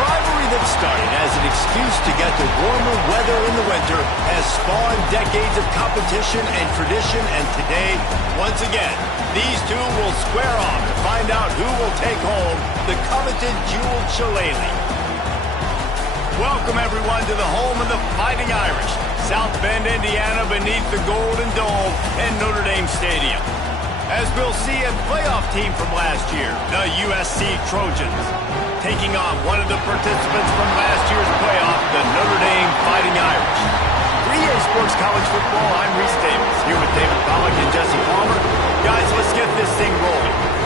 rivalry that started as an excuse to get to warmer weather in the winter has spawned decades of competition and tradition, and today, once again, these two will square off to find out who will take home the coveted jeweled shillelagh. Welcome, everyone, to the home of the Fighting Irish, South Bend, Indiana, beneath the Golden Dome and Notre Dame Stadium. As we'll see a playoff team from last year, the USC Trojans, taking on one of the participants from last year's playoff, the Notre Dame Fighting Irish. For EA Sports College Football, I'm Reese Davis, here with David Pollack and Jesse Palmer. Guys, let's get this thing rolling.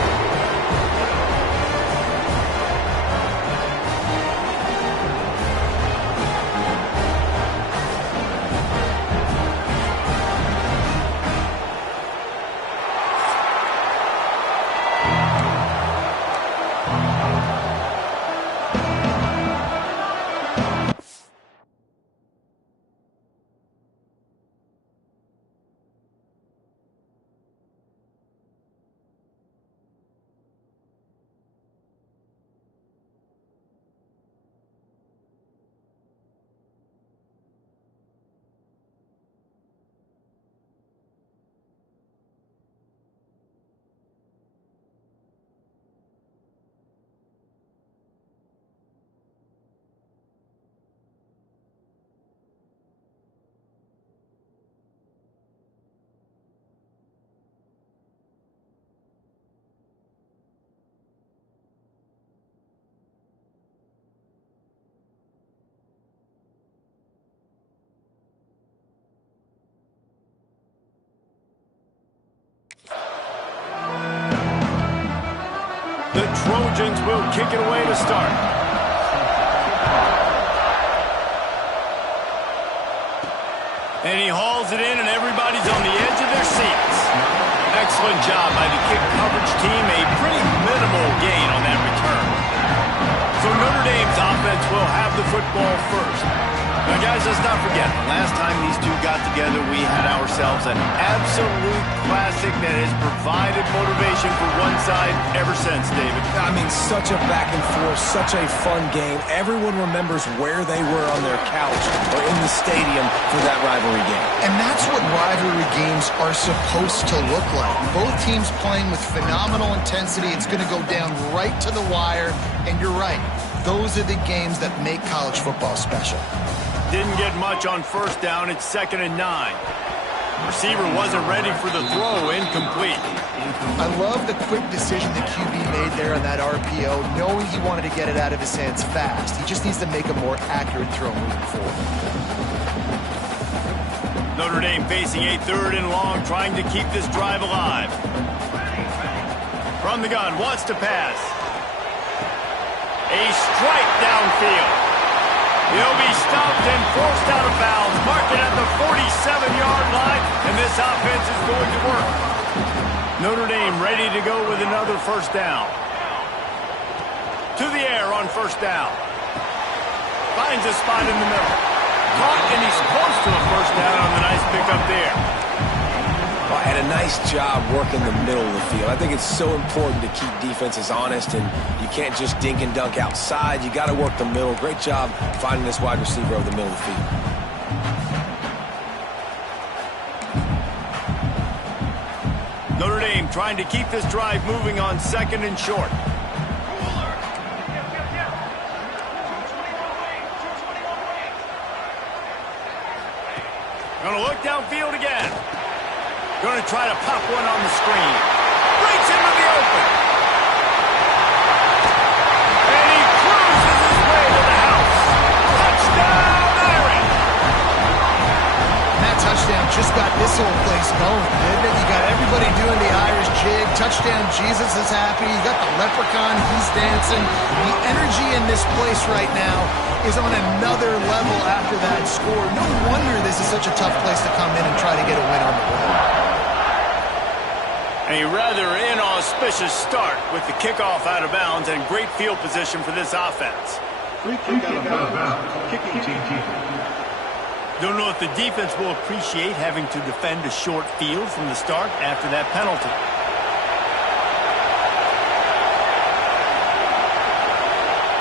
The Trojans will kick it away to start. And he hauls it in, and everybody's on the edge of their seats. Excellent job by the kick coverage team. A pretty minimal gain on that return. So Notre Dame's offense will have the football first. Now, guys, let's not forget, the last time these two got together, we had ourselves an absolute classic that has provided motivation for one side ever since, David. I mean, such a back and forth, such a fun game. Everyone remembers where they were on their couch or in the stadium for that rivalry game. And that's what rivalry games are supposed to look like. Both teams playing with phenomenal intensity. It's going to go down right to the wire. And you're right, those are the games that make college football special. Didn't get much on first down. It's 2nd and 9. Receiver wasn't ready for the throw. Incomplete. I love the quick decision the QB made there on that RPO, knowing he wanted to get it out of his hands fast. He just needs to make a more accurate throw moving forward. Notre Dame facing a 3rd and long, trying to keep this drive alive. From the gun, wants to pass. A strike downfield. He'll be stopped and forced out of bounds. Mark it at the 47-yard line, and this offense is going to work. Notre Dame ready to go with another first down. To the air on first down. Finds a spot in the middle. Caught, and he's close to a first down on the nice pickup there. Well, and a nice job working the middle of the field. I think it's so important to keep defenses honest, and you can't just dink and dunk outside. You got to work the middle. Great job finding this wide receiver over the middle of the field. Notre Dame trying to keep this drive moving on 2nd and short. Going to look downfield again. Going to try to pop one on the screen. Breaks into the open. And he cruises his way to the house. Touchdown, Irish! That touchdown just got this whole place going, didn't it? You got everybody doing the Irish jig. Touchdown, Jesus is happy. You got the leprechaun, he's dancing. The energy in this place right now is on another level after that score. No wonder this is such a tough place to come in and try to get a win on the road. A rather inauspicious start with the kickoff out of bounds and great field position for this offense. Free kick out of bounds. Kicking team. Don't know if the defense will appreciate having to defend a short field from the start after that penalty.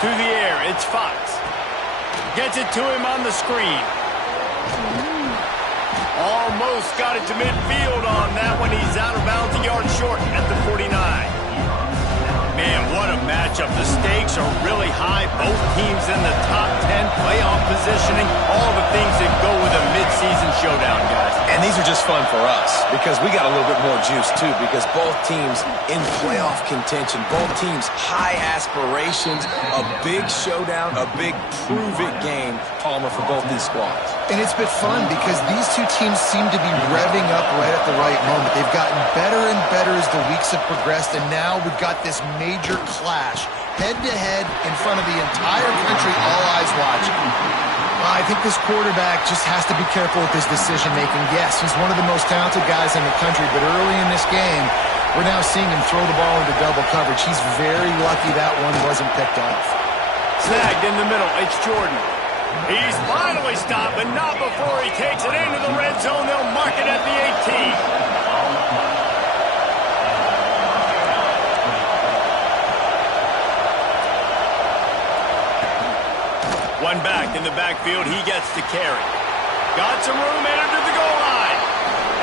To To the air, it's Fox. Gets it to him on the screen. Almost got it to midfield on that one. He's out of bounds, a yard short at the 49. Man, what a matchup. The stakes are really high. Both teams in the top 10, playoff positioning, all the things that go with a midseason showdown, guys. And these are just fun for us because we got a little bit more juice, too, because both teams in playoff contention, both teams high aspirations, a big showdown, a big prove-it game, Palmer, for both these squads. And it's been fun because these two teams seem to be revving up right at the right moment. They've gotten better and better as the weeks have progressed, and now we've got this major clash, head-to-head in front of the entire country, all eyes watching. I think this quarterback just has to be careful with his decision-making. Yes, he's one of the most talented guys in the country, but early in this game, we're now seeing him throw the ball into double coverage. He's very lucky that one wasn't picked off. Snagged in the middle, it's Jordan. He's finally stopped, but not before he takes it into the red zone. They'll mark it at the 18. One back in the backfield, he gets to carry. Got some room, entered to the goal line.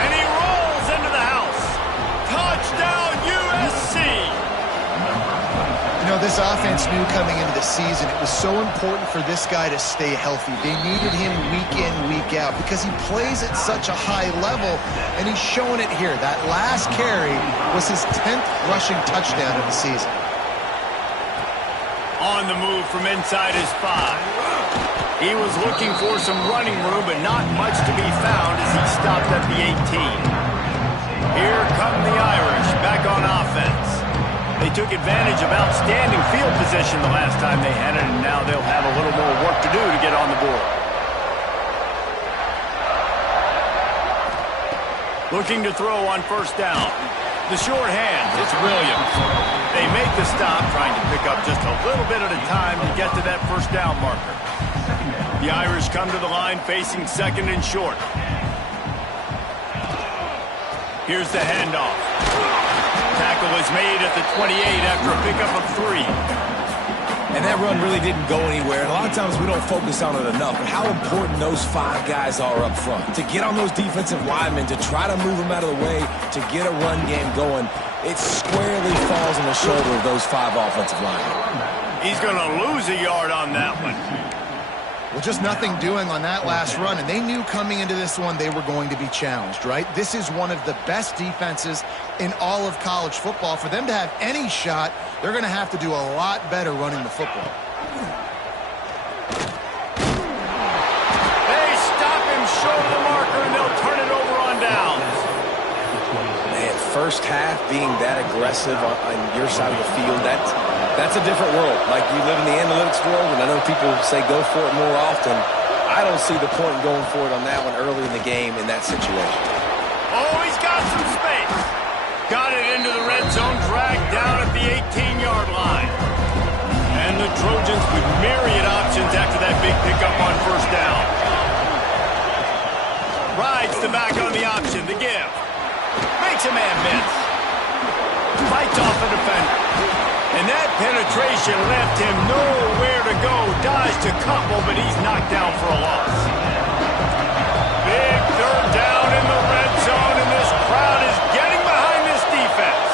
And he rolls into the house. Touchdown, USC! You know, this offense knew coming into the season it was so important for this guy to stay healthy. They needed him week in, week out because he plays at such a high level, and he's showing it here. That last carry was his 10th rushing touchdown of the season. On the move from inside his 5. He was looking for some running room, but not much to be found as he stopped at the 18. Here come the Irish back on offense. They took advantage of outstanding field position the last time they had it, and now they'll have a little more work to do to get on the board. Looking to throw on first down. The short hands, it's Williams. They make the stop, trying to pick up just a little bit at a time to get to that first down marker. The Irish come to the line facing second and short. Here's the handoff. Tackle is made at the 28 after a pickup of 3. And that run really didn't go anywhere. And a lot of times we don't focus on it enough, but how important those 5 guys are up front. To get on those defensive linemen, to try to move them out of the way, to get a run game going, it squarely falls on the shoulder of those 5 offensive linemen. He's going to lose a yard on that one. Well, just nothing doing on that last run, and they knew coming into this one they were going to be challenged, right? This is one of the best defenses in all of college football. For them to have any shot, they're going to have to do a lot better running the football. They stop him short of the marker, and they'll turn it over on downs. Man, first half being that aggressive on your side of the field, that's a different world. Like, you live in the analytics world, and I know people say go for it more often. I don't see the point in going for it on that one early in the game in that situation. Oh, he's got some space. Got it into the red zone, dragged down at the 18-yard line. And the Trojans with myriad options after that big pickup on first down. Rides the back on the option, the give. Makes a man miss. Fights off a defender. And that penetration left him nowhere to go. Dodged a couple, but he's knocked down for a loss. Big third down in the red zone, and this crowd is getting behind this defense.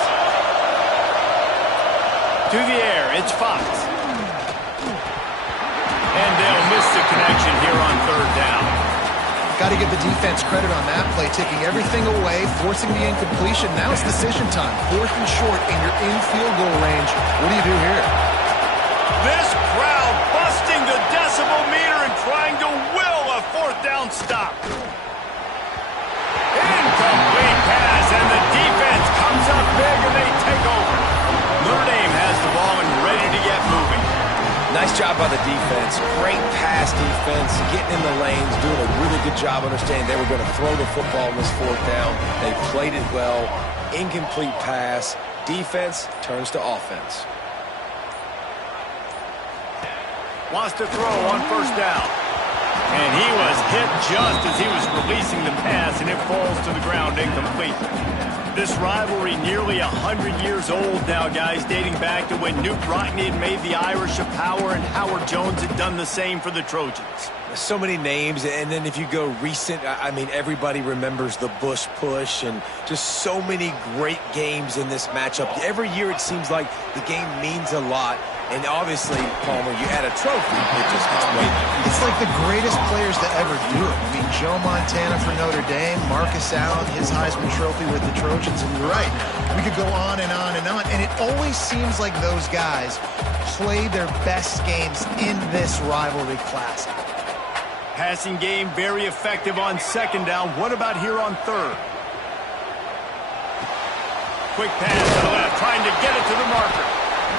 To the air, it's Fox. And they'll miss the connection here on third down. Got to give the defense credit on that play, taking everything away, forcing the incompletion. Now it's decision time. 4th and short, and you're in field goal range. What do you do here? This crowd busting the decibel meter and trying to will a 4th down stop. Incomplete pass, and the defense comes up big, and they take over. Notre Dame has the ball and ready to get moving. Nice job by the defense. Great pass defense, getting in the lanes, doing a really good job understanding they were going to throw the football on this 4th down. They played it well. Incomplete pass. Defense turns to offense. Wants to throw on first down. And he was hit just as he was releasing the pass, and it falls to the ground incomplete. This rivalry nearly 100 years old now, guys, dating back to when Knute Rockne had made the Irish a power and Howard Jones had done the same for the Trojans. So many names, and then if you go recent, I mean, everybody remembers the Bush push and just so many great games in this matchup. Every year it seems like the game means a lot, and obviously, Palmer, you add a trophy, it just gets way better. It's like the greatest players to ever do it. I mean, Joe Montana for Notre Dame, Marcus Allen, his Heisman Trophy with the Trojans, and you're right. We could go on and on and on, and it always seems like those guys play their best games in this rivalry classic. Passing game very effective on second down. What about here on third? Quick pass to the left, trying to get it to the marker.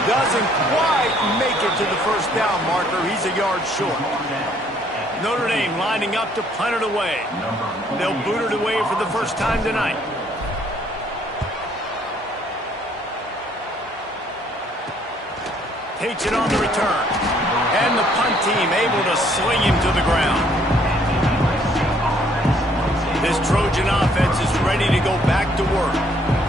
Doesn't quite make it to the first down marker. He's a yard short. Notre Dame lining up to punt it away. They'll boot it away for the first time tonight. Takes it on the return. And the punt team able to sling him to the ground. This Trojan offense is ready to go back to work.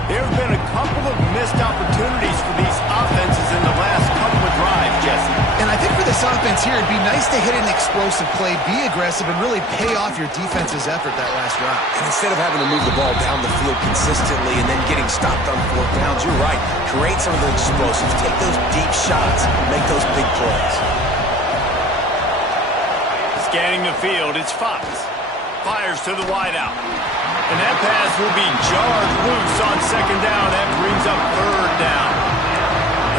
There have been a couple of missed opportunities for these offenses in the last couple of drives, Jesse. And I think for this offense here, it'd be nice to hit an explosive play, be aggressive, and really pay off your defense's effort that last drive. And instead of having to move the ball down the field consistently and then getting stopped on fourth downs, you're right. Create some of the explosives. Take those deep shots. Make those big plays. Scanning the field, it's Fox. Fires to the wideout. And that pass will be jarred loose on second down. That brings up third down.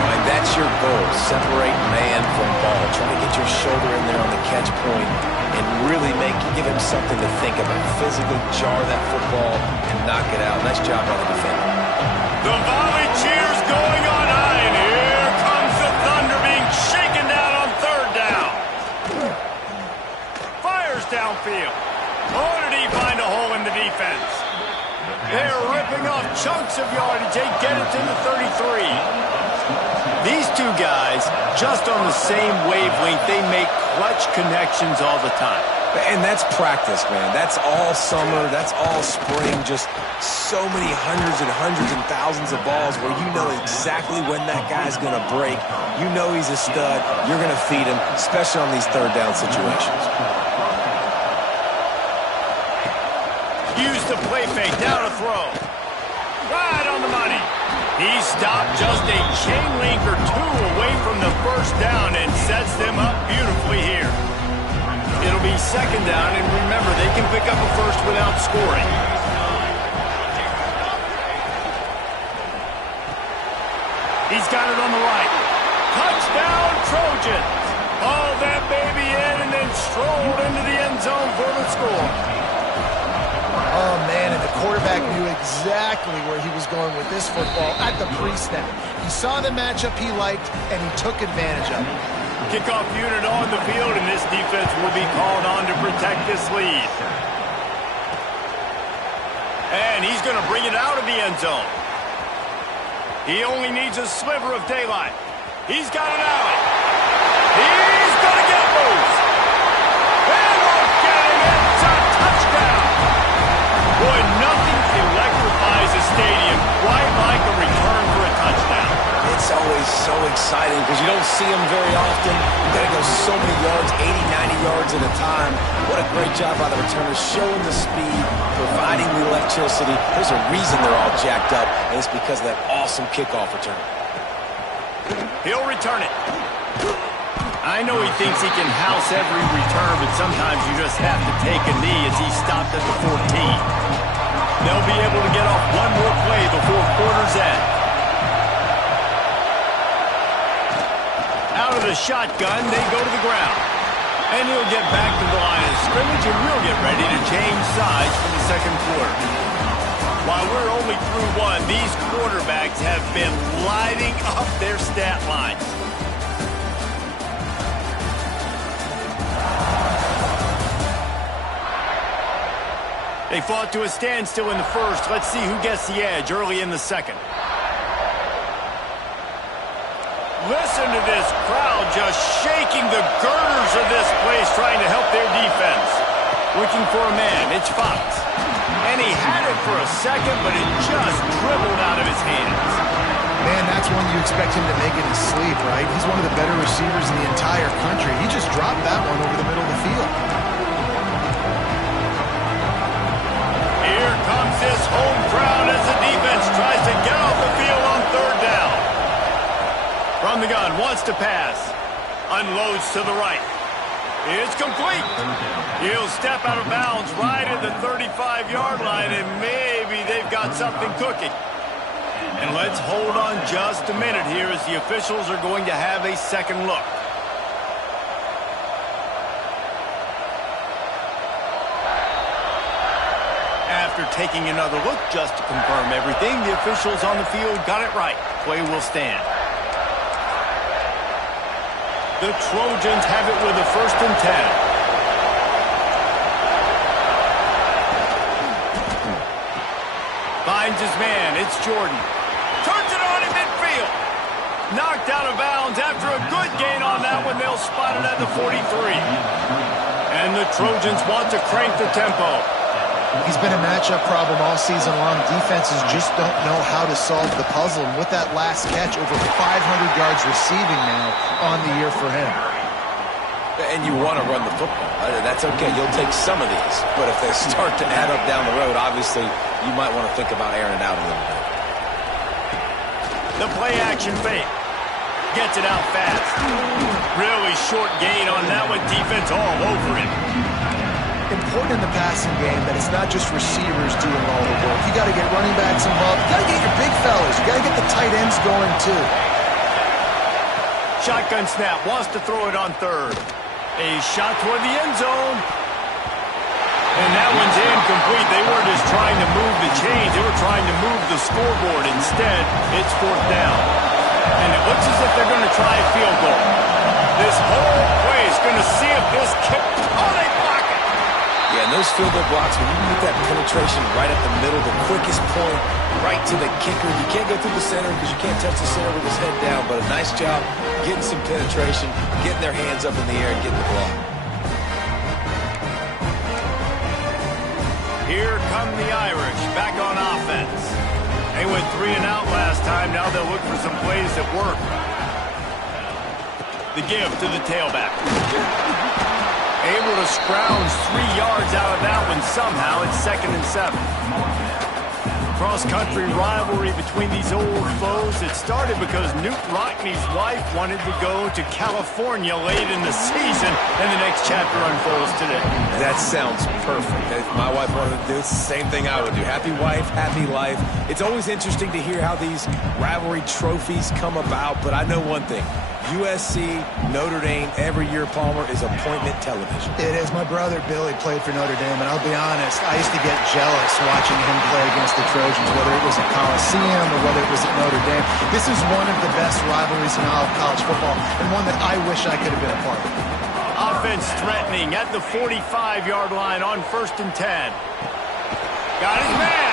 And that's your goal. Separate man from ball. Try to get your shoulder in there on the catch point and really give him something to think about. Physically jar that football and knock it out. Nice job by the defender. The volley cheers going on high, and here comes the Thunder being shaken down on third down. Fires downfield. Oh, did he find a hole in the defense? They're ripping off chunks of yardage. They get it to the 33. These two guys, just on the same wavelength, they make clutch connections all the time. And that's practice, man. That's all summer. That's all spring. Just so many hundreds and thousands of balls where you know exactly when that guy's going to break. You know he's a stud. You're going to feed him, especially on these third down situations. Use the play fake, down a throw. Right on the money. He stopped just a chain link or two away from the first down and sets them up beautifully here. It'll be second down, and remember, they can pick up a first without scoring. He's got it on the right. Touchdown, Trojans. Hauled that baby in and then strolled into the end zone for the score. Oh, man, and the quarterback knew exactly where he was going with this football at the pre-snap. He saw the matchup he liked, and he took advantage of it. Kickoff unit on the field, and this defense will be called on to protect this lead. And he's going to bring it out of the end zone. He only needs a sliver of daylight. He's got an alley. He's going to get loose. And we're getting it. It's a touchdown. Boy, nothing electrifies a stadium quite like a return for a touchdown. It's always so exciting because you don't see them very often. You got to go so many yards, 80, 90 yards at a time. What a great job by the returners, showing the speed, providing the electricity. There's a reason they're all jacked up, and it's because of that awesome kickoff return. He'll return it. I know he thinks he can house every return, but sometimes you just have to take a knee as he stopped at the 14. They'll be able to get off one more play before quarter's end. Out of the shotgun, they go to the ground. And he'll get back to the line of scrimmage, and we'll get ready to change sides for the second quarter. While we're only through one, these quarterbacks have been lighting up their stat lines. They fought to a standstill in the first. Let's see who gets the edge early in the second. Listen to this crowd just shaking the girders of this place, trying to help their defense. Looking for a man. It's Fox. And he had it for a second, but it just dribbled out of his hands. Man, that's one you expect him to make in his sleep, right? He's one of the better receivers in the entire country. He just dropped that one over the middle of the field. Here comes this home crowd as the defense tries to get off the field on third down. From the gun, wants to pass. Unloads to the right. It's complete. He'll step out of bounds right at the 35-yard line, and maybe they've got something cooking. And let's hold on just a minute here as the officials are going to have a second look. After taking another look just to confirm everything, the officials on the field got it right. Play will stand. The Trojans have it with a 1st and 10. Finds his man. It's Jordan. Turns it on in midfield. Knocked out of bounds after a good gain on that one. They'll spot it at the 43. And the Trojans want to crank the tempo. He's been a matchup problem all season long. Defenses just don't know how to solve the puzzle. And with that last catch, over 500 yards receiving now on the year for him. And you want to run the football. That's okay. You'll take some of these. But if they start to add up down the road, obviously you might want to think about airing it out a little bit. The play action fake. Gets it out fast. Really short gain on that one. Defense all over it. Important in the passing game that it's not just receivers doing all the work. You got to get running backs involved. You got to get your big fellas. You got to get the tight ends going too. Shotgun snap. Wants to throw it on third. A shot toward the end zone. And that one's incomplete. They weren't just trying to move the chains. They were trying to move the scoreboard. Instead, it's 4th down. And it looks as if they're going to try a field goal. This whole play is going to see if this kick... Oh, they block it! Yeah, and those field goal blocks, when you can get that penetration right at the middle, the quickest point, right to the kicker. You can't go through the center because you can't touch the center with his head down, but a nice job getting some penetration, getting their hands up in the air and getting the block. Here come the Irish back on offense. They went 3 and out last time. Now they'll look for some plays that work. The give to the tailback. Able to scrounge 3 yards out of that one somehow. It's 2nd and 7. Cross-country rivalry between these old foes. It started because Newt Rockney's wife wanted to go to California late in the season, and the next chapter unfolds today. That sounds perfect. If my wife wanted to do it, it's the same thing I would do. Happy wife, happy life. It's always interesting to hear how these rivalry trophies come about, but I know one thing. USC, Notre Dame, every year, Palmer, is appointment television. It is. My brother Billy played for Notre Dame, and I'll be honest, I used to get jealous watching him play against the Trojans, whether it was at Coliseum or whether it was at Notre Dame. This is one of the best rivalries in all of college football, and one that I wish I could have been a part of. Offense threatening at the 45-yard line on 1st and 10. Got his man.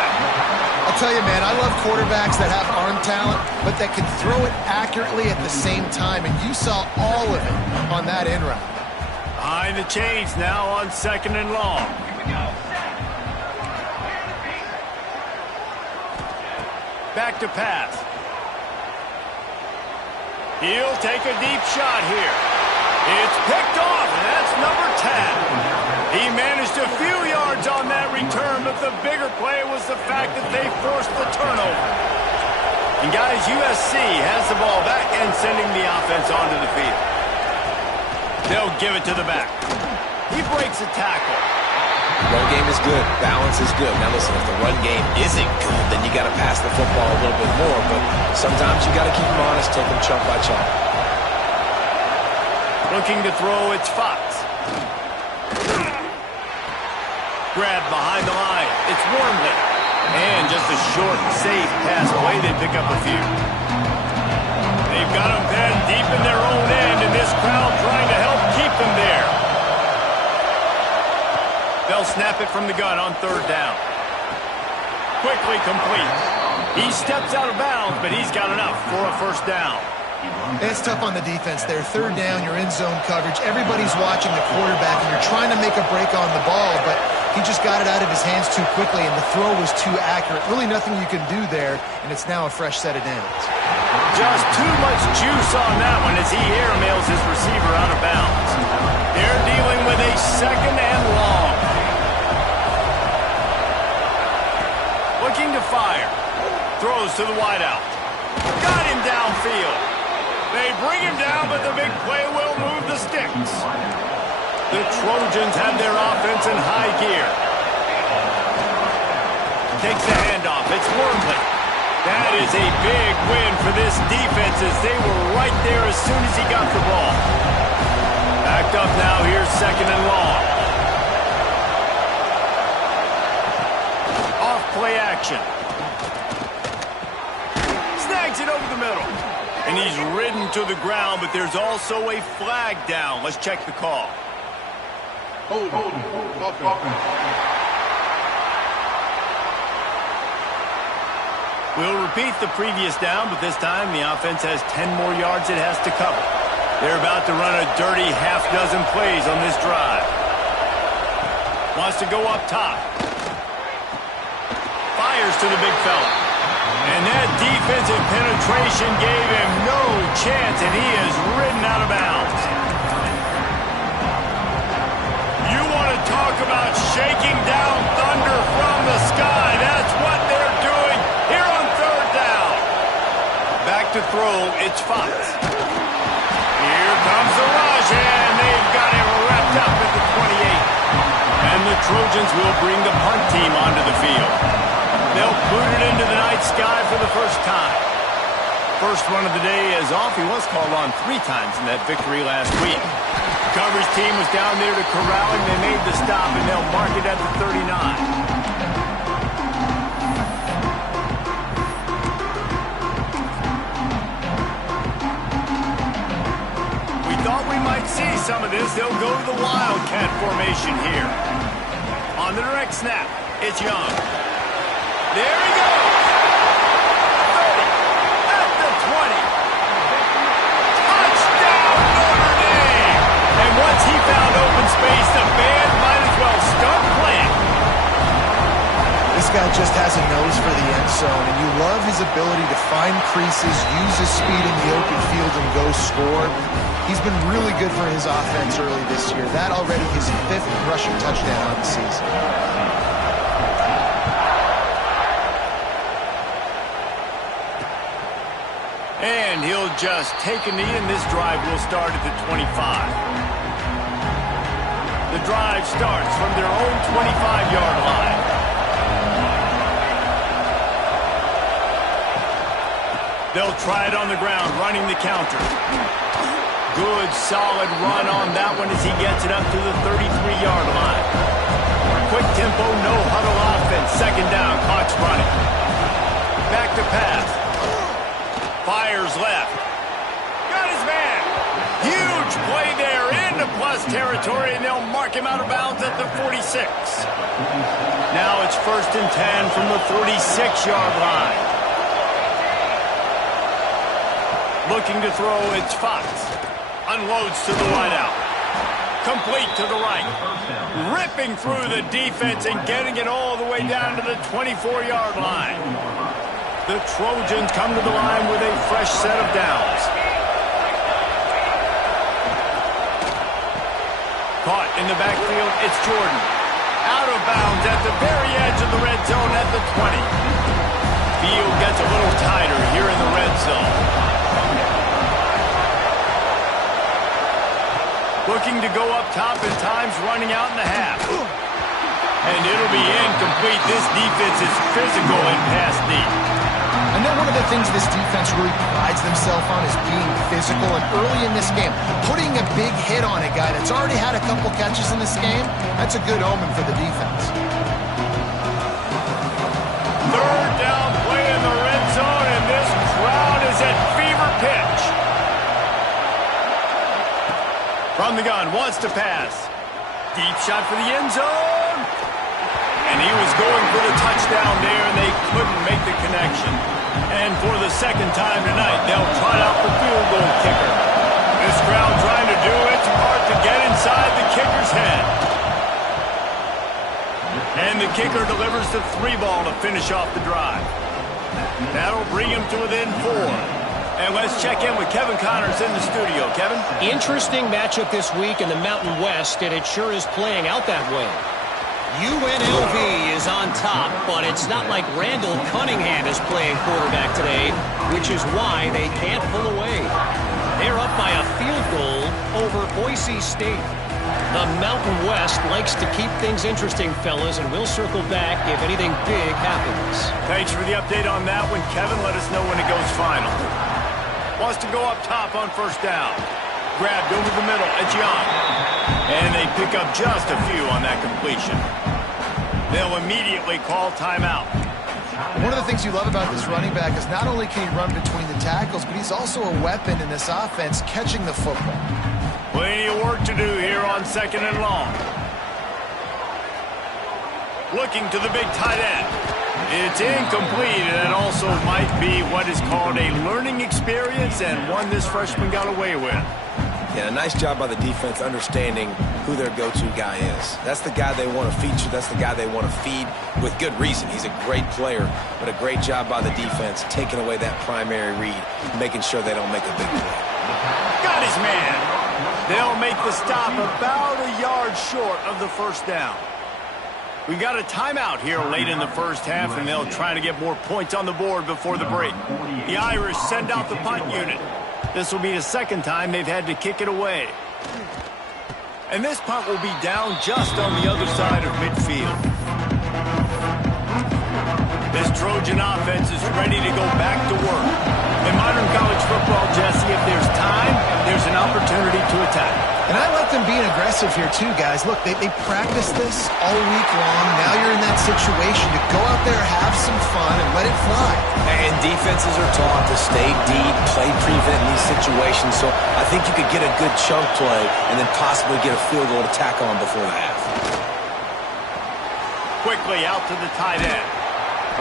I'll tell you, man, I love quarterbacks that have arm talent, but that can throw it accurately at the same time, and you saw all of it on that in route. Behind the chains now on 2nd and long. Back to pass. He'll take a deep shot here. It's picked off, and that's number 10. He managed a few yards on that return, but the bigger play was the fact that they forced the turnover. And guys, USC has the ball back and sending the offense onto the field. They'll give it to the back. He breaks a tackle. Run game is good. Balance is good. Now listen, if the run game isn't good, then you got to pass the football a little bit more. But sometimes you got to keep them honest, take them chunk by chunk. Looking to throw, it's Fox. Grab behind the line. It's Wormley. And just a short, safe pass play. They pick up a few. They've got them penned deep in their own end, and this crowd trying to help keep them there. They'll snap it from the gun on 3rd down. Quickly complete. He steps out of bounds, but he's got enough for a 1st down. It's tough on the defense there. 3rd down, you're in zone coverage. Everybody's watching the quarterback, and you're trying to make a break on the ball, but He just got it out of his hands too quickly, and the throw was too accurate. Really nothing you can do there, and it's now a fresh set of downs. Just too much juice on that one as he airmails his receiver out of bounds. They're dealing with a second and long. Looking to fire. Throws to the wideout. Got him downfield. They bring him down, but the big play will move the sticks. The Trojans have their offense in high gear. Takes the handoff. It's Wormley. That is a big win for this defense as they were right there as soon as he got the ball. Backed up now. Here's second and long. Off play action. Snags it over the middle. And he's ridden to the ground, but there's also a flag down. Let's check the call. Hold. We'll repeat the previous down, but this time the offense has 10 more yards it has to cover. They're about to run a dirty half-dozen plays on this drive. Wants to go up top. Fires to the big fella. And that defensive penetration gave him no chance, and he is ridden out of bounds. You want to talk about shaking down thunder from the sky. That's what they're doing here on third down. Back to throw, it's Fox. Here comes the rush, and they've got him wrapped up at the 28. And the Trojans will bring the punt team onto the field. They'll boot it into the night sky for the first time. First run of the day is off. He was called on 3 times in that victory last week. Coverage team was down there to corral him. They made the stop, and they'll mark it at the 39. We might see some of this. They'll go to the Wildcat formation here. On the direct snap, it's Young. There he goes. 30, at the 20. Touchdown, Notre Dame. And once he found open space, the band might as well start playing. This guy just has a nose for the end zone, and you love his ability to find creases, use his speed in the open field, and go score. He's been really good for his offense early this year. That already his 5th rushing touchdown on the season. And he'll just take a knee, and this drive will start at the 25. The drive starts from their own 25-yard line. They'll try it on the ground, running the counter. Good, solid run on that one as he gets it up to the 33-yard line. Quick tempo, no huddle offense. Second down, clock's running. Back to pass. Fires left. Got his man. Huge play there into plus territory, and they'll mark him out of bounds at the 46. Now it's 1st and 10 from the 46-yard line. Looking to throw, it's Fox. Unloads to the wideout. Complete to the right. Ripping through the defense and getting it all the way down to the 24-yard line. The Trojans come to the line with a fresh set of downs. Caught in the backfield, it's Jordan. Out of bounds at the very edge of the red zone at the 20. Field gets a little tighter here in the red zone. Looking to go up top, and time's running out in the half. And it'll be incomplete. This defense is physical and pass deep. I know one of the things this defense really prides themselves on is being physical, and early in this game, putting a big hit on a guy that's already had a couple catches in this game, that's a good omen for the defense. Third down play in the red zone, and this crowd is at fever pitch. From the gun, wants to pass. Deep shot for the end zone. And he was going for the touchdown there, and they couldn't make the connection. And for the second time tonight, they'll trot out the field goal kicker. This crowd trying to do its part to get inside the kicker's head. the kicker delivers the 3-ball to finish off the drive. That'll bring him to within 4. And let's check in with Kevin Connors in the studio. Kevin? Interesting matchup this week in the Mountain West, and it sure is playing out that way. UNLV is on top, but it's not like Randall Cunningham is playing quarterback today, which is why they can't pull away. They're up by a field goal over Boise State. The Mountain West likes to keep things interesting, fellas, and we'll circle back if anything big happens. Thanks for the update on that one, Kevin. Let us know when it goes final. Wants to go up top on first down. Grabbed over the middle. It's Young. And they pick up just a few on that completion. They'll immediately call timeout. One of the things you love about this running back is not only can he run between the tackles, but he's also a weapon in this offense catching the football. Plenty of work to do here on 2nd and long. Looking to the big tight end. It's incomplete, and it also might be what is called a learning experience and one this freshman got away with. Yeah, nice job by the defense understanding who their go-to guy is. That's the guy they want to feature. That's the guy they want to feed with good reason. He's a great player, but a great job by the defense taking away that primary read, making sure they don't make a big play. Got his man. They'll make the stop about a yard short of the first down. We got a timeout here late in the first half, and they'll try to get more points on the board before the break. The Irish send out the punt unit. This will be the second time they've had to kick it away. And this punt will be down just on the other side of midfield. This Trojan offense is ready to go back to work. In modern college football, Jesse, if there's time, there's an opportunity to attack. And I like them being aggressive here too, guys. Look, they practice this all week long. Now you're in that situation to go out there, have some fun, and let it fly. And defenses are taught to stay deep, play prevent in these situations. So I think you could get a good chunk play and then possibly get a field goal to tack on before the half. Quickly out to the tight end.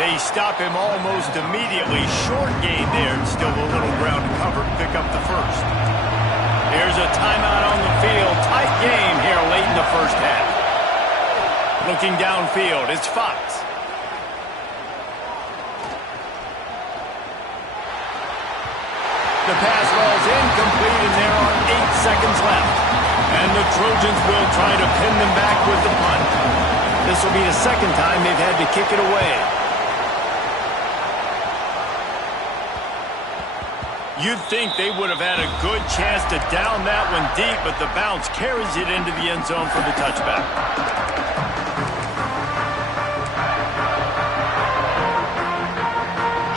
They stop him almost immediately. Short gain there, and still a little ground to cover to pick up the first. Here's a timeout on the field. Tight game here late in the first half. Looking downfield, it's Fox. The pass ball's incomplete, and there are 8 seconds left. And the Trojans will try to pin them back with the punt. This will be the second time they've had to kick it away. You'd think they would have had a good chance to down that one deep, but the bounce carries it into the end zone for the touchback.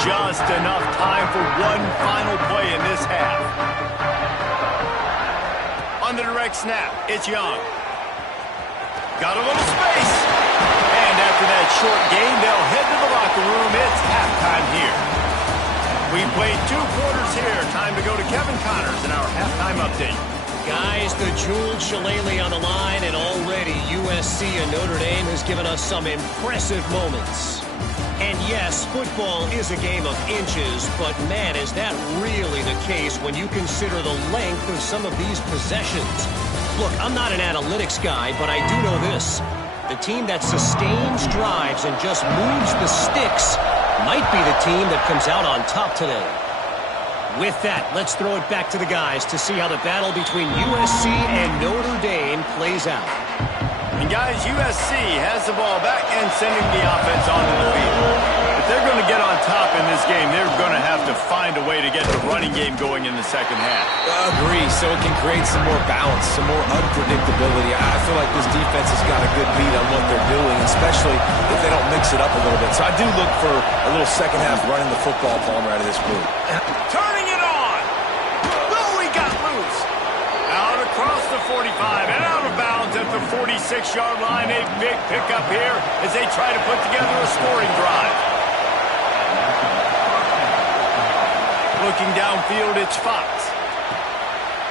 Just enough time for one final play in this half. On the direct snap, it's Young. Got a little space. And after that short gain, they'll head to the locker room. It's halftime here. We played 2 quarters here. Time to go to Kevin Connors in our halftime update. Guys, the jeweled shillelagh on the line, and already USC and Notre Dame has given us some impressive moments. And yes, football is a game of inches, but man, is that really the case when you consider the length of some of these possessions. Look, I'm not an analytics guy, but I do know this. The team that sustains drives and just moves the sticks might be the team that comes out on top today. With that, let's throw it back to the guys to see how the battle between USC and Notre Dame plays out. And guys, USC has the ball back and sending the offense onto the field. If they're going to get on top in this game, they're going to have to find a way to get the running game going in the second half. Agree, so it can create some more balance, some more unpredictability. I feel like this defense has got a good beat on what they're doing, especially if they don't mix it up a little bit. So I do look for a little second half running the football, Palmer, out of this group. Turning it on! Oh, he got loose! Out across the 45 and out of bounds at the 46-yard line. A big pickup here as they try to put together a scoring drive. Looking downfield, it's Fox.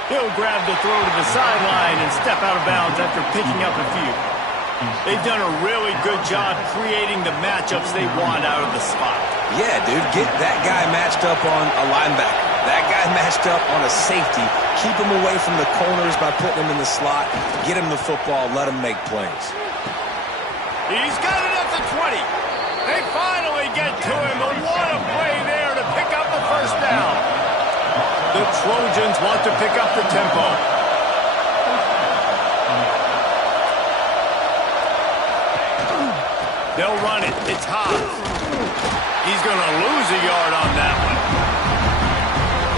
He'll grab the throw to the sideline and step out of bounds after picking up a few. They've done a really good job creating the matchups they want out of the slot. Yeah, dude, get that guy matched up on a linebacker. That guy matched up on a safety. Keep him away from the corners by putting him in the slot. Get him the football. Let him make plays. He's got it at the 20. They finally get to him, and what a play there to pick up the first down. The Trojans want to pick up the tempo. They'll run it. It's Hobbs. He's going to lose a yard on that one.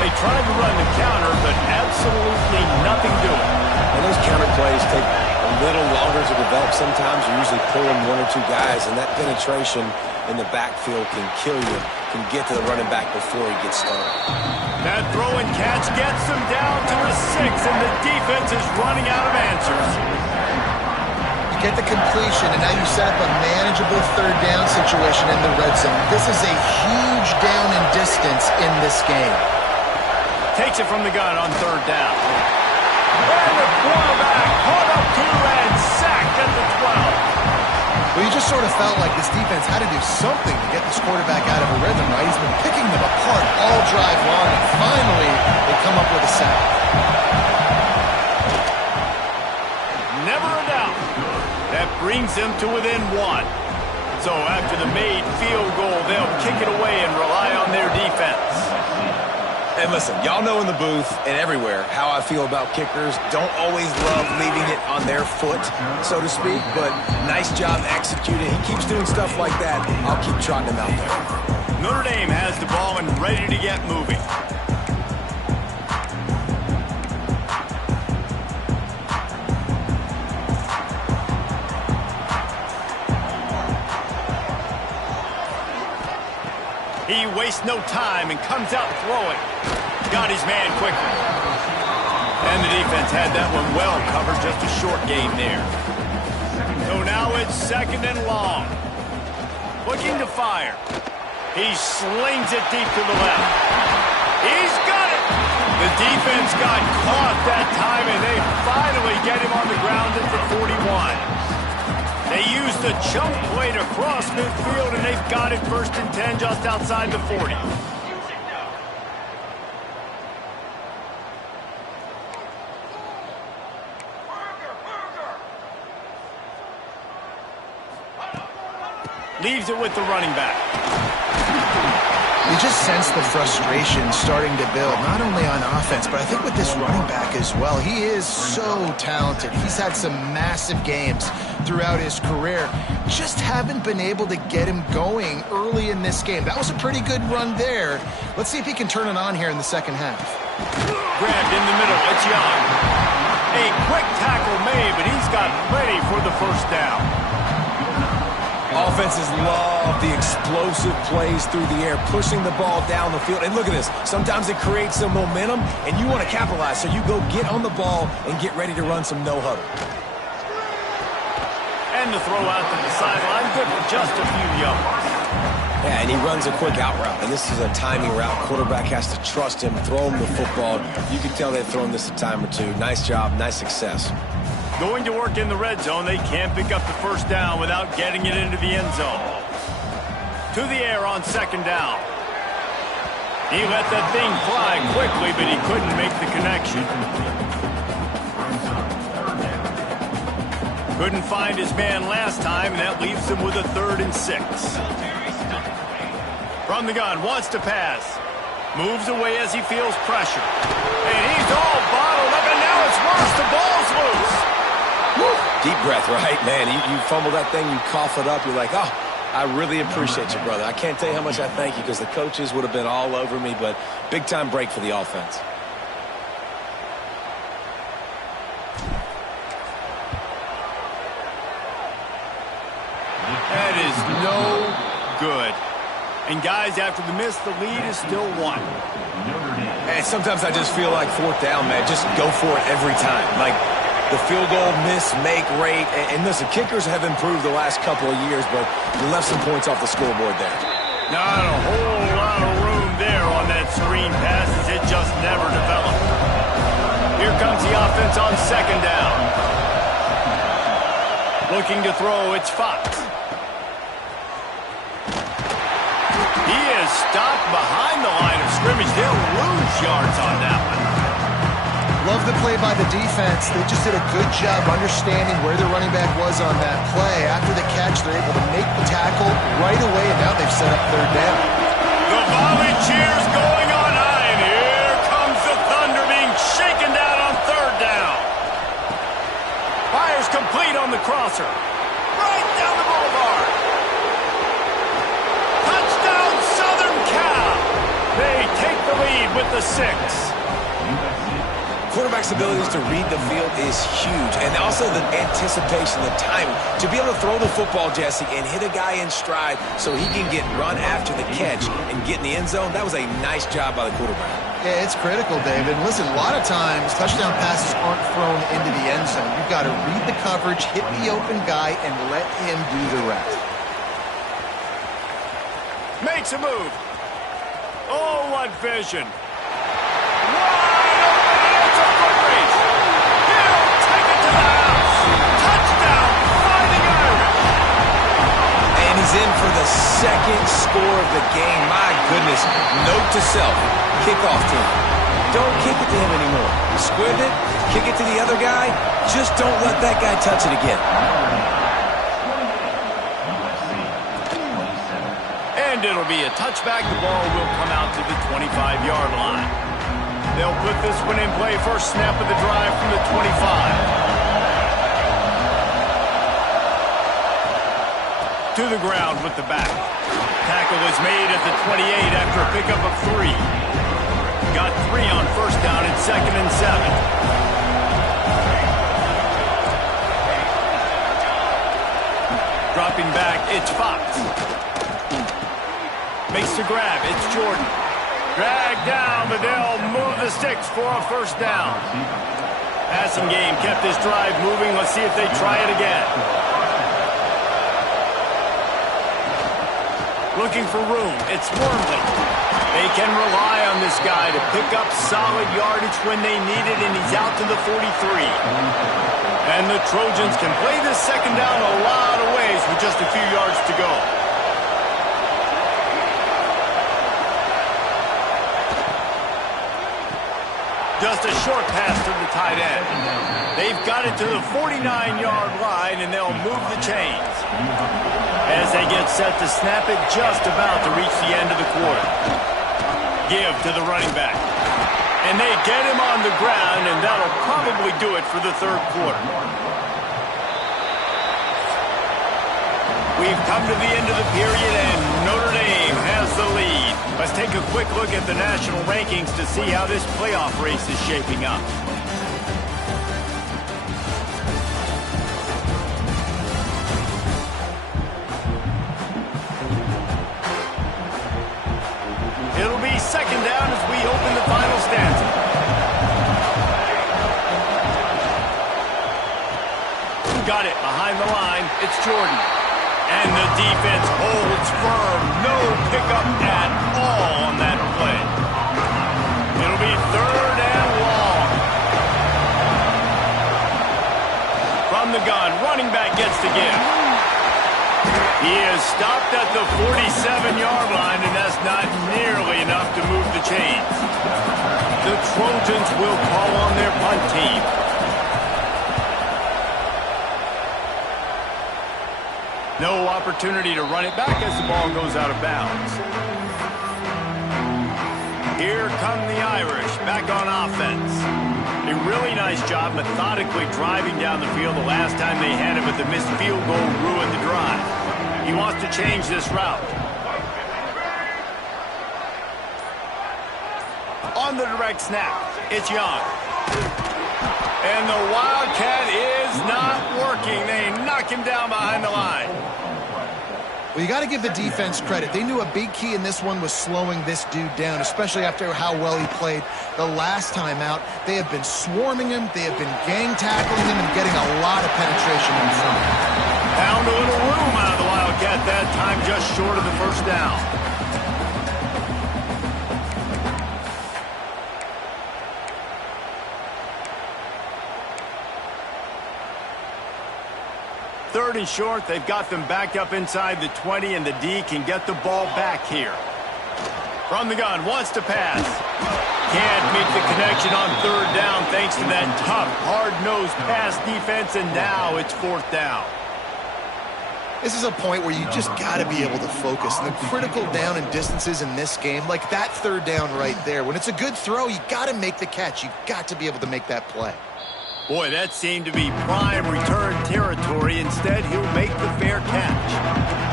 They tried to run the counter, but absolutely nothing doing. And those counter plays take a little longer to develop. Sometimes you're usually pulling one or two guys, and that penetration in the backfield can kill you, can get to the running back before he gets started. That throw and catch gets them down to the 6, and the defense is running out of answers. Get the completion, and now you set up a manageable third down situation in the red zone. This is a huge down in distance in this game. Takes it from the gun on third down. And the quarterback caught up to and sacked at the 12. Well, you just sort of felt like this defense had to do something to get this quarterback out of a rhythm, right? He's been picking them apart all drive long, and finally they come up with a sack. Never a doubt. That brings them to within 1. So after the made field goal, they'll kick it away and rely on their defense. And listen, y'all know in the booth and everywhere how I feel about kickers. Don't always love leaving it on their foot, so to speak, but nice job executing. He keeps doing stuff like that. I'll keep trotting him out there. Notre Dame has the ball and ready to get moving. He wastes no time and comes out throwing. Got his man quickly. And the defense had that one well covered, just a short gain there. So now it's 2nd and long. Looking to fire. He slings it deep to the left. He's got it! The defense got caught that time, and they finally get him on the ground at the 41. They use the jump play to cross midfield, and they've got it 1st and 10 just outside the 40. Leaves it with the running back. You just sense the frustration starting to build, not only on offense, but I think with this running back as well. He is so talented. He's had some massive games throughout his career. Just haven't been able to get him going early in this game. That was a pretty good run there. Let's see if he can turn it on here in the second half. Grabbed in the middle. It's Young. A quick tackle made, but he's got plenty for the first down. Offenses love the explosive plays through the air, pushing the ball down the field. And look at this. Sometimes it creates some momentum, and you want to capitalize. So you go get on the ball and get ready to run some no-huddle. And the throw out to the sideline, good for just a few yards. Yeah, and he runs a quick out route. And this is a timing route. Quarterback has to trust him, throw him the football. You can tell they've thrown this a time or two. Nice job, nice success. Going to work in the red zone, they can't pick up the first down without getting it into the end zone. To the air on 2nd down. He let that thing fly quickly, but he couldn't make the connection. Couldn't find his man last time, and that leaves him with a 3rd and 6. From the gun, wants to pass. Moves away as he feels pressure. And he's all bottled up, and now it's worse. The ball's loose. Woo. Deep breath, right? Man, you fumble that thing, you cough it up, you're like, oh, I really appreciate you, brother. I can't tell you how much I thank you because the coaches would have been all over me, but big-time break for the offense. That is no good. And, guys, after the miss, the lead is still 1. And sometimes I just feel like 4th down, man. Just go for it every time. Like, the field goal, miss, make rate. And listen, kickers have improved the last couple of years, but you left some points off the scoreboard there. Not a whole lot of room there on that screen pass as it just never developed. Here comes the offense on 2nd down. Looking to throw, it's Fox. He is stopped behind the line of scrimmage. They'll lose yards on that one. Love the play by the defense. They just did a good job understanding where their running back was on that play. After the catch, they're able to make the tackle right away, and now they've set up third down. The volley cheers going on high, and here comes the Thunder being shaken down on third down. Fires complete on the crosser. Right down the boulevard. Touchdown, Southern Cal. They take the lead with the 6. Quarterback's abilities to read the field is huge, and also the anticipation, the timing. To be able to throw the football, Jesse, and hit a guy in stride so he can get run after the catch and get in the end zone, that was a nice job by the quarterback. Yeah, it's critical, David. Listen, a lot of times touchdown passes aren't thrown into the end zone. You've got to read the coverage, hit the open guy, and let him do the rest. Makes a move. Oh, what vision. He's in for the second score of the game. My goodness. Note to self, kickoff team. Don't kick it to him anymore. Squib it, kick it to the other guy. Just don't let that guy touch it again. And it'll be a touchback. The ball will come out to the 25-yard line. They'll put this one in play. First snap of the drive from the 25. To the ground with the back. Tackle is made at the 28 after a pickup of 3. Got 3 on first down at 2nd and 7. Dropping back, it's Fox. Makes the grab, it's Jordan. Dragged down, but they'll move the sticks for a first down. Passing game kept this drive moving. Let's see if they try it again. Looking for room, it's Wormley. They can rely on this guy to pick up solid yardage when they need it, and he's out to the 43. And the Trojans can play this second down a lot of ways with just a few yards to go. Just a short pass to the tight end. They've got it to the 49-yard line, and they'll move the chains as they get set to snap it, just about to reach the end of the quarter. Give to the running back. And they get him on the ground, and that'll probably do it for the third quarter. We've come to the end of the period, and Notre Dame has the lead. Let's take a quick look at the national rankings to see how this playoff race is shaping up. It'll be second down as we open the final stanza. Got it behind the line. It's Jordan. And the defense holds firm. No pickup at all on that play. It'll be third and long. From the gun, running back gets the give. He is stopped at the 47-yard line, and that's not nearly enough to move the chains. The Trojans will call on their punt team. No opportunity to run it back as the ball goes out of bounds. Here come the Irish back on offense. A really nice job methodically driving down the field the last time they had it, but the missed field goal ruined the drive. He wants to change this route. On the direct snap, it's Young. And the Wildcat is not working. They knock him down behind the line. Well, you got to give the defense credit. They knew a big key in this one was slowing this dude down, especially after how well he played the last time out. They have been swarming him. They have been gang tackling him and getting a lot of penetration in front. Found a little room out of the Wildcat that time, just short of the first down. Third and short, they've got them backed up inside the 20, and the D can get the ball back here. From the gun, wants to pass. can't make the connection on third down thanks to that tough, hard-nosed pass defense, and now it's fourth down. This is a point where you just got to be able to focus. And the critical down and distances in this game, like that third down right there, when it's a good throw, you got to make the catch. You got to be able to make that play. Boy, that seemed to be prime return territory. Instead, he'll make the fair catch.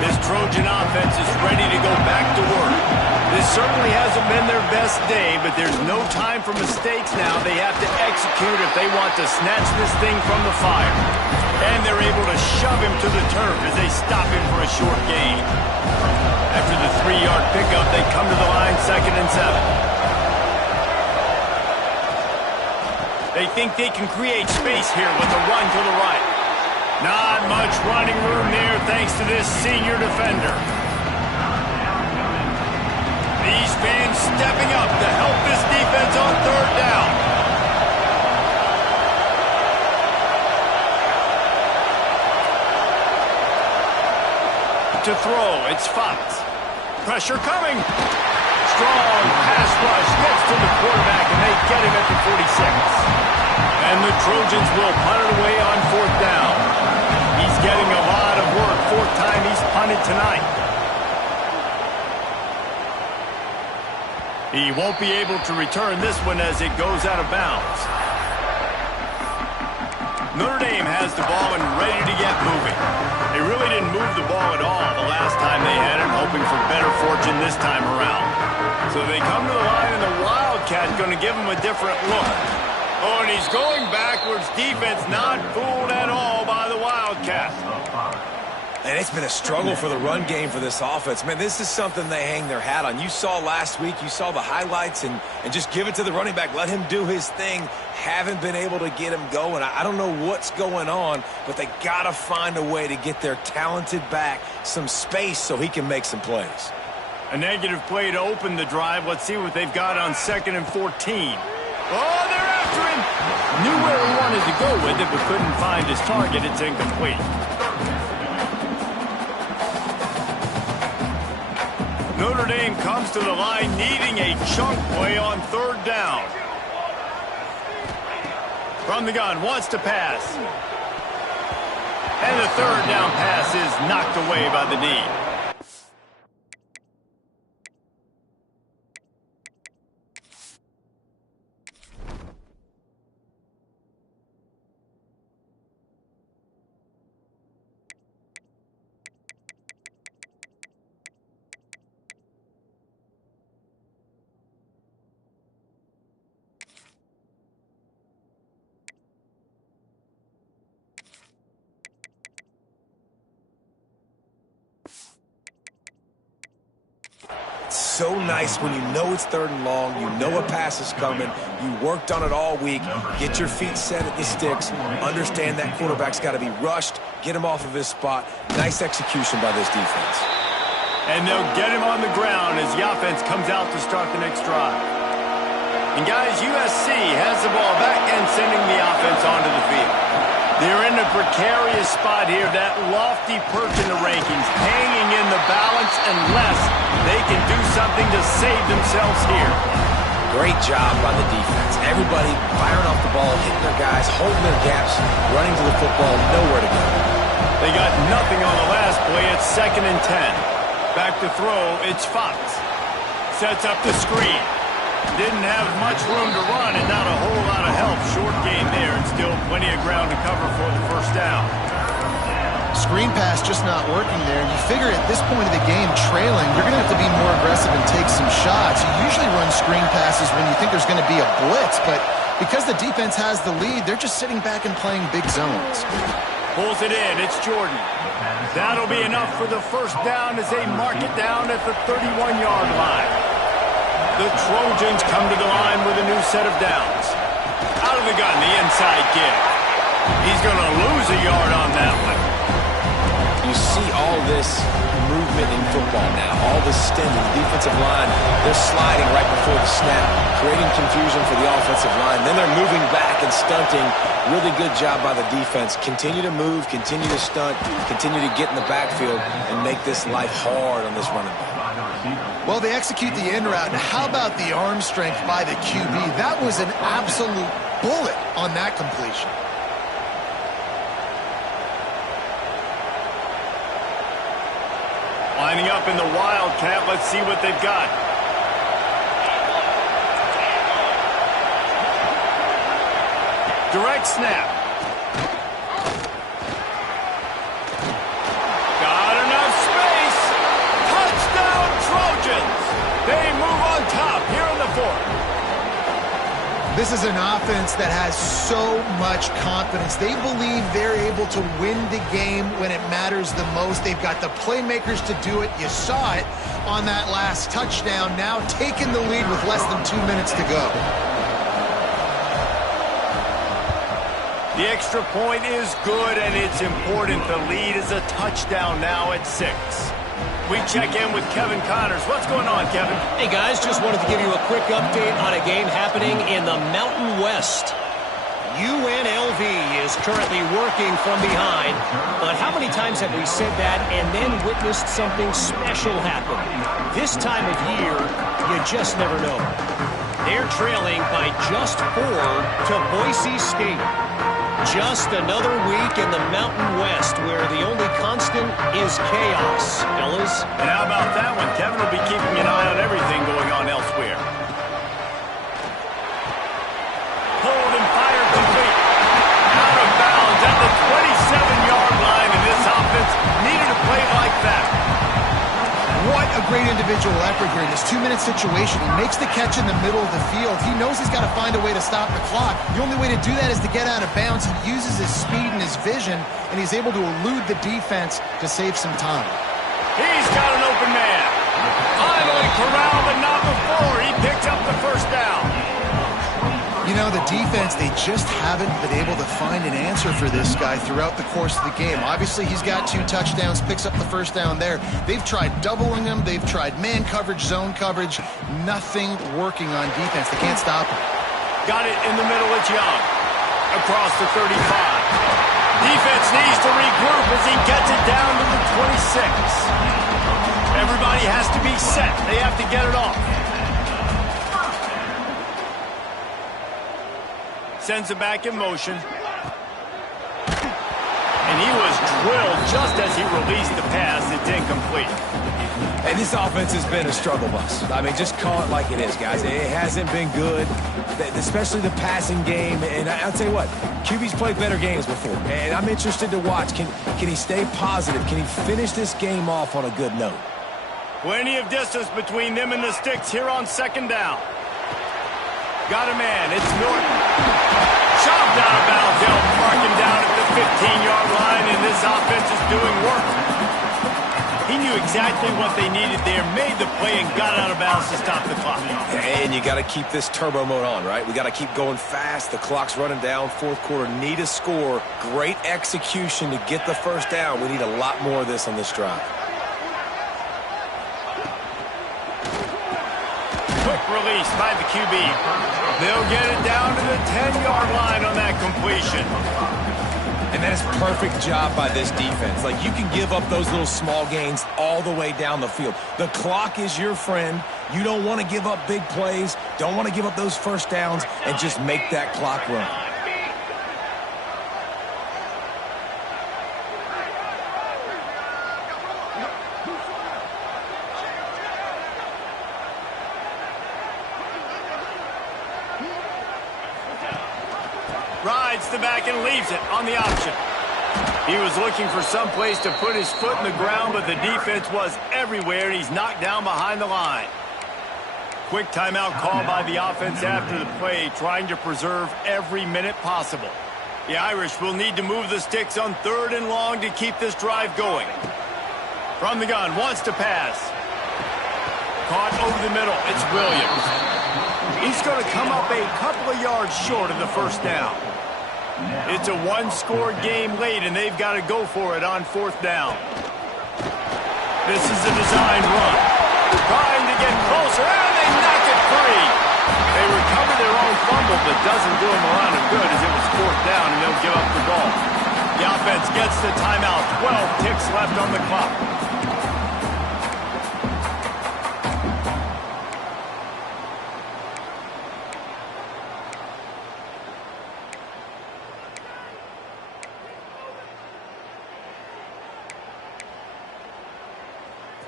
This Trojan offense is ready to go back to work. This certainly hasn't been their best day, but there's no time for mistakes now. They have to execute if they want to snatch this thing from the fire. And they're able to shove him to the turf as they stop him for a short gain. After the 3-yard pickup, they come to the line, 2nd and 7. They think they can create space here with a run to the right. Not much running room there thanks to this senior defender. These fans stepping up to help this defense on third down. To throw, it's Fox. Pressure coming. Strong pass rush gets to the quarterback, and they get him at the 46. And the Trojans will punt it away on fourth down. He's getting a lot of work. 4th time he's punted tonight. He won't be able to return this one as it goes out of bounds. Notre Dame has the ball and ready to get moving. They really didn't move the ball at all the last time they had it, hoping for better fortune this time around. So they come to the line, and the Wildcat going to give them a different look. Oh, and he's going backwards. Defense not fooled at all by the Wildcat. And it's been a struggle for the run game for this offense. Man, this is something they hang their hat on. You saw last week, you saw the highlights, and just give it to the running back. Let him do his thing. Haven't been able to get him going. I don't know what's going on, but they got to find a way to get their talented back some space so he can make some plays. A negative play to open the drive. Let's see what they've got on 2nd and 14. Oh, they're after him. Knew where he wanted to go with it, but couldn't find his target. It's incomplete. Notre Dame comes to the line needing a chunk play on third down. From the gun, wants to pass. And the third down pass is knocked away by the D. So nice when you know it's 3rd and long, you know a pass is coming, you worked on it all week, get your feet set at the sticks, understand that quarterback's got to be rushed, get him off of his spot. Nice execution by this defense. And they'll get him on the ground as the offense comes out to start the next drive. And guys, USC has the ball back and sending the offense onto the field. They're in a precarious spot here, that lofty perch in the rankings, hanging in the balance unless they can do something to save themselves here. Great job by the defense. Everybody firing off the ball, hitting their guys, holding their gaps, running to the football, nowhere to go. They got nothing on the last play. It's 2nd and 10. Back to throw, it's Fox. Sets up the screen. Didn't have much room to run and not a whole lot of help. Short game there and still plenty of ground to cover for the first down. Screen pass just not working there. You figure at this point of the game, trailing, you're going to have to be more aggressive and take some shots. You usually run screen passes when you think there's going to be a blitz, but because the defense has the lead, they're just sitting back and playing big zones. Pulls it in. It's Jordan. That'll be enough for the first down as they mark it down at the 31-yard line. The Trojans come to the line with a new set of downs. Out of the gun, the inside kick. He's going to lose a yard on that one. You see all this movement in football now, all this stint in the defensive line. They're sliding right before the snap, creating confusion for the offensive line. Then they're moving back and stunting. Really good job by the defense. Continue to move, continue to stunt, continue to get in the backfield and make this life hard on this running back. Well, they execute the in route. How about the arm strength by the QB? That was an absolute bullet on that completion. Lining up in the Wildcat. Let's see what they've got. Direct snap. Got enough space. Touchdown Trojans. They move on top here in the fourth. This is an offense that has so much confidence. They believe they're able to win the game when it matters the most. They've got the playmakers to do it. You saw it on that last touchdown. Now taking the lead with less than 2 minutes to go. The extra point is good, and it's important. The lead is a touchdown now at 6. We check in with Kevin Connors. What's going on, Kevin? Hey, guys, just wanted to give you a quick update on a game happening in the Mountain West. UNLV is currently working from behind, but how many times have we said that and then witnessed something special happen? This time of year, you just never know. They're trailing by just 4 to Boise State. Just another week in the Mountain West where the only constant is chaos, fellas. And how about that one? Kevin will be keeping an eye on everything going on elsewhere. Pulled and fired complete. Out of bounds at the 27-yard line, and this offense needed a play like that. What a great individual effort here in this 2-minute situation. He makes the catch in the middle of the field. He knows he's got to find a way to stop the clock. The only way to do that is to get out of bounds. He uses his speed and his vision, and he's able to elude the defense to save some time. He's got an open man. Finally corralled, but not before. He picks up the first down. You know, the defense, they just haven't been able to find an answer for this guy throughout the course of the game. Obviously, he's got 2 touchdowns, picks up the first down there. They've tried doubling him. They've tried man coverage, zone coverage. Nothing working on defense. They can't stop him. Got it in the middle. It's Young. Across the 35. Defense needs to regroup as he gets it down to the 26. Everybody has to be set. They have to get it off. Sends it back in motion. And he was drilled just as he released the pass. It's incomplete. And this offense has been a struggle bus. I mean, just call it like it is, guys. It hasn't been good, especially the passing game. And I'll tell you what, QB's played better games before. And I'm interested to watch. Can he stay positive? Can he finish this game off on a good note? Plenty of distance between them and the sticks here on second down. Got a man. It's Norton. Chopped out of bounds. They'll mark him down at the 15-yard line, and this offense is doing work. He knew exactly what they needed there, made the play, and got out of bounds to stop the clock. And you got to keep this turbo mode on, right? We got to keep going fast. The clock's running down. Fourth quarter, need a score. Great execution to get the first down. We need a lot more of this on this drive. Quick release by the QB. They'll get it down to the 10-yard line on that completion. And that's a perfect job by this defense. Like, you can give up those little small gains all the way down the field. The clock is your friend. You don't want to give up big plays, don't want to give up those first downs, and just make that clock run. Rides the back and leaves it on the option. He was looking for some place to put his foot in the ground, but the defense was everywhere, and he's knocked down behind the line. Quick timeout call by the offense after the play, trying to preserve every minute possible. The Irish will need to move the sticks on 3rd and long to keep this drive going. From the gun, wants to pass. Caught over the middle. It's Williams. He's going to come up a couple of yards short of the first down. It's a one-score game late, and they've got to go for it on 4th down. This is a design run. Trying to get closer, and they knock it free. They recover their own fumble, but doesn't do them a lot of good as it was 4th down, and they'll give up the ball. The offense gets the timeout. 12 ticks left on the clock.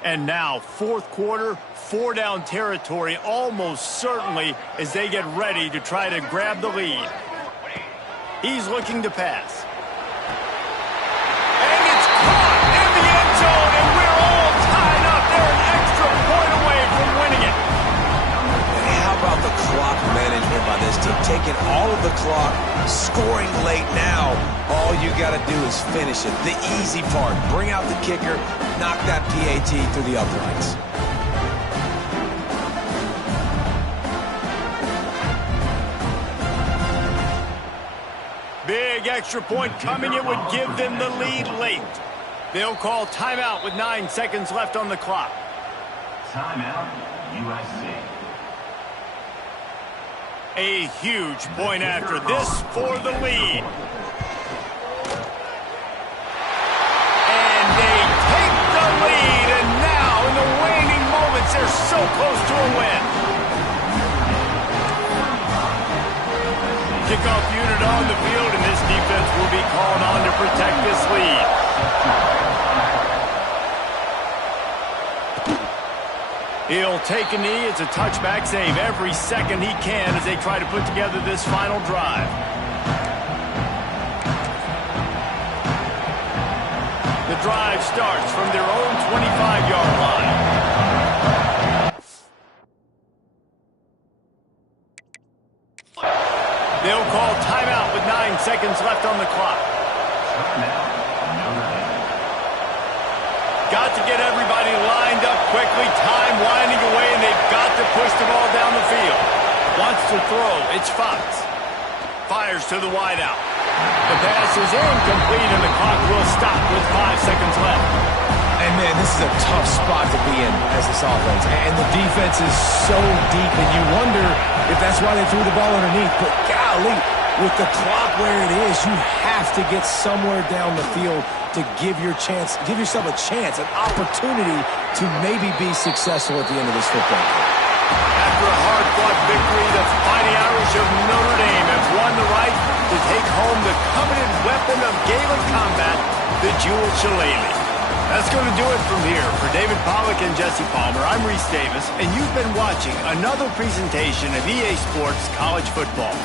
And now, fourth quarter, 4-down territory almost certainly as they get ready to try to grab the lead. He's looking to pass. And it's caught in the end zone, and we're all tied up. They're an extra point away from winning it. And how about the clock management by this team? Taking all of the clock, scoring late now. All you got to do is finish it. The easy part. Bring out the kicker, knock that PAT through the uprights. Big extra point coming. It would give them the lead late. They'll call timeout with 9 seconds left on the clock. Timeout, USC. A huge point after this for the lead. And they take the lead, and now in the waning moments, they're so close to a win. Kickoff unit on the field, and this defense will be called on to protect this lead. He'll take a knee. It's a touchback. Save every second he can as they try to put together this final drive. The drive starts from their own 25-yard line. They'll call timeout with 9 seconds left on the clock. Got to get everybody lined up quickly. Time winding away, and they've got to push the ball down the field. Wants to throw. It's Fox. Fires to the wideout. The pass is incomplete, and the clock will stop with 5 seconds left. And, man, this is a tough spot to be in as this offense. And the defense is so deep, and you wonder if that's why they threw the ball underneath. But, golly, with the clock where it is, you have to get somewhere down the field to give yourself a chance, an opportunity to maybe be successful at the end of this football game. After a hard-fought victory, the Fighting Irish of Notre Dame have won the right to take home the coveted weapon of Gaelic combat, the Jewel Shillelagh. That's going to do it from here. For David Pollack and Jesse Palmer, I'm Reese Davis, and you've been watching another presentation of EA Sports College Football.